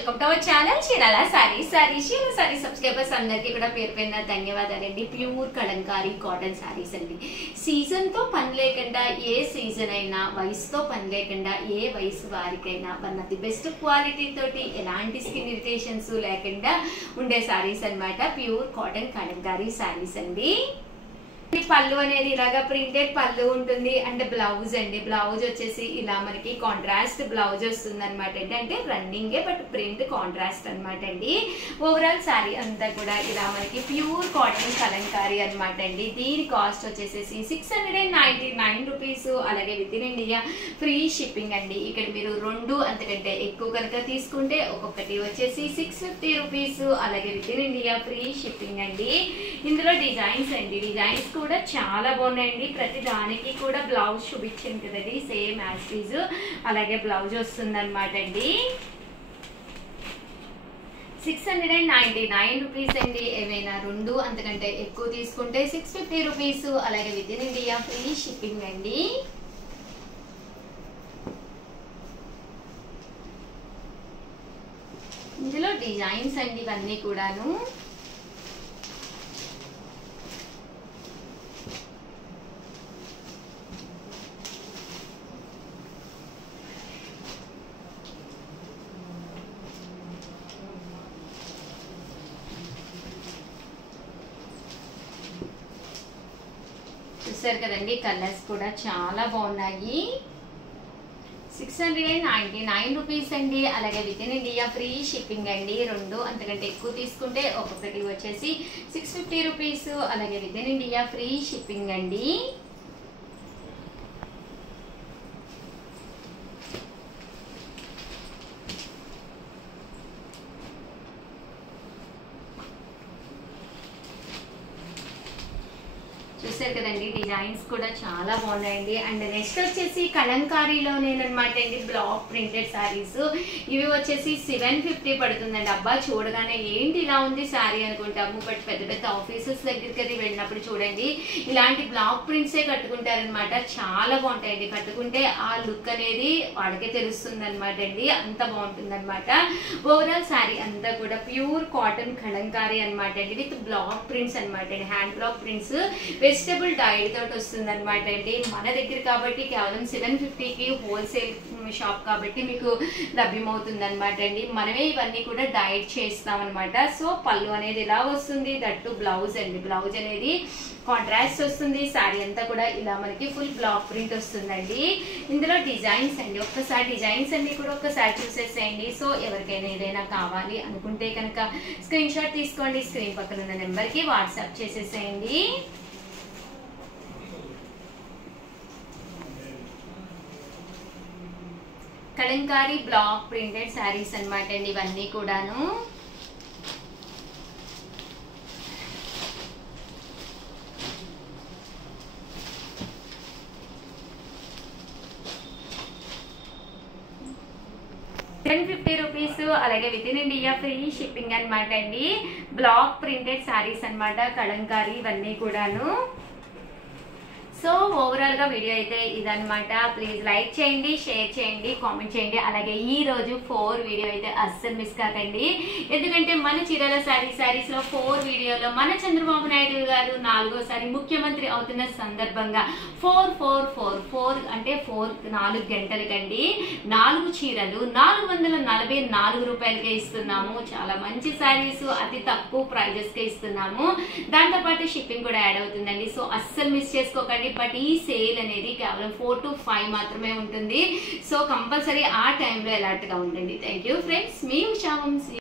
Welcome to our channel Chirala saris subscribers అందరికీ కూడా పేరు పేరున ధన్యవాదాలండి. ప్యూర్ కలంకారీ కాటన్ సారీస్ అండి. సీజన్ తో పని లేకుండా ఏ సీజన్ అయినా, వయసుతో పని లేకుండా ఏ వయసు వారికైనా one of the best quality తోటి ఎలాంటి స్కిన్ ఇరిటేషన్స్ లేకుండా ఉండే సారీస్ అన్నమాట. ప్యూర్ కాటన్ కలంకారీ సారీస్ అండి. పళ్ళు అనేది ఇలాగా ప్రింటెడ్ పళ్ళు ఉంటుంది అండ్ బ్లౌజ్ అండి. బ్లౌజ్ వచ్చేసి ఇలా మనకి కాంట్రాస్ట్ బ్లౌజ్ వస్తుంది అనమాట అండి. అంటే రన్నింగ్ బట్ ప్రింట్ కాంట్రాస్ట్ అనమాట అండి. ఓవరాల్ సారీ అంతా కూడా ఇలా మనకి ప్యూర్ కాటన్ కలంకారీ అనమాట అండి. దీని కాస్ట్ వచ్చేసేసి 699 రూపీస్. అలాగే with in India free shipping అండి. ఇక్కడ మీరు రెండు అంతకంటే ఎక్కువ కనుక తీసుకుంటే ఒక్కొక్కటి వచ్చేసి 650 రూపీస్. అలాగే with in India free shipping అండి. ఇందులో డిజైన్స్ అండి. డిజైన్స్ కూడా చాలా బాగున్నాయండి. ప్రతి దానికి కూడా బ్లౌజ్ చూపించింది కదండి, సేమ్ యాజ్ టీజ్ అలాగే బ్లౌజ్ వస్తుంది అనమాట అండి. 699 రూపీస్ అండి. ఏమైనా రెండు అంతకంటే ఎక్కువ తీసుకుంటే 650 రూపీస్. అలాగే with in India free shipping అండి. ఇందులో డిజైన్స్ అండి ఇవన్నీ కూడాను. చూసారు కదండి, కలర్స్ కూడా చాలా బాగున్నాయి. 699 రూపీస్ అండి. అలాగే with in India free shipping అండి. రెండు అంతకంటే ఎక్కువ తీసుకుంటే ఒక్కొక్కటి వచ్చేసి 650 రూపీస్. అలాగే with in India free shipping అండి. చూసారు కదండి, డిజైన్స్ కూడా చాలా బాగున్నాయండి. అండ్ నెక్స్ట్ వచ్చేసి కలంకారీలోనేనమాట అండి బ్లాక్ ప్రింటెడ్ శారీస్. ఇవి వచ్చేసి 750 పడుతుందండి. అబ్బా చూడగానే ఏంటి ఇలా ఉంది శారీ అనుకుంటాము, బట్ పెద్ద పెద్ద ఆఫీసెస్ దగ్గరికి అది వెళ్ళినప్పుడు చూడండి ఇలాంటి బ్లాక్ ప్రింట్సే కట్టుకుంటారనమాట. చాలా బాగుంటాయండి. కట్టుకుంటే ఆ లుక్ అనేది వాళ్ళకే తెలుస్తుంది అనమాట అండి. అంత బాగుంటుంది అనమాట. ఓవరాల్ శారీ అంతా కూడా ప్యూర్ కాటన్ కలంకారీ అనమాట అండి. విత్ బ్లాక్ ప్రింట్స్ అనమాట అండి. Hand block prints vegetable died తోటి వస్తుంది అనమాట అండి. మన దగ్గర కాబట్టి కేవలం 750కి హోల్సేల్ షాప్ కాబట్టి మీకు లభ్యమవుతుంది అనమాట అండి. మనమే ఇవన్నీ కూడా డైడ్ చేస్తాం అనమాట. సో పళ్ళు అనేది ఇలా వస్తుంది. దట్టు బ్లౌజ్ అండి. బ్లౌజ్ అనేది కాంట్రాస్ట్ వస్తుంది. శారీ అంతా కూడా ఇలా మనకి ఫుల్ బ్లాక్ ప్రింట్ వస్తుందండి. ఇందులో డిజైన్స్ అండి. ఒక్కసారి డిజైన్స్ అన్ని కూడా ఒక్కసారి చూసేసేయండి. సో ఎవరికైనా ఏదైనా కావాలి అనుకుంటే కనుక స్క్రీన్ షాట్ తీసుకోండి. స్క్రీన్ పక్కన ఉన్న నెంబర్కి వాట్సాప్ చేసేసేయండి. కలంకారీ బ్లాక్ ప్రింటెడ్ శారీస్ అనమాట అండి ఇవన్నీ కూడాను. రూపీస్. అలాగే with in India free shipping అనమాట అండి. బ్లాక్ ప్రింటెడ్ శారీస్ అనమాట కలంకారీ ఇవన్నీ కూడాను. సో ఓవరాల్ గా వీడియో అయితే ఇదనమాట. ప్లీజ్ లైక్ చేయండి, షేర్ చేయండి, కామెంట్ చేయండి. అలాగే ఈ రోజు 4 వీడియో అయితే అస్సలు మిస్ కాకండి. ఎందుకంటే మన చీరాల సారీస్ లో 4 వీడియోలో మన చంద్రబాబు నాయుడు గారు 4వ ముఖ్యమంత్రి అవుతున్న సందర్భంగా 4 అంటే 4 గంటలకండి 4 చీరలు 444 రూపాయలకే ఇస్తున్నాము. చాలా మంచి శారీస్ అతి తక్కువ ప్రైజెస్ కే ఇస్తున్నాము. దాంతో పాటు షిప్పింగ్ కూడా యాడ్ అవుతుందండి. సో అస్సలు మిస్ చేసుకోకండి. బట్ ఈ సేల్ అనేది కేవలం 4 to 5 మాత్రమే ఉంటుంది. సో కంపల్సరీ ఆ టైంలో అలర్ట్ గా ఉండండి. Thank you friends. మీ ఉషా వంశీ.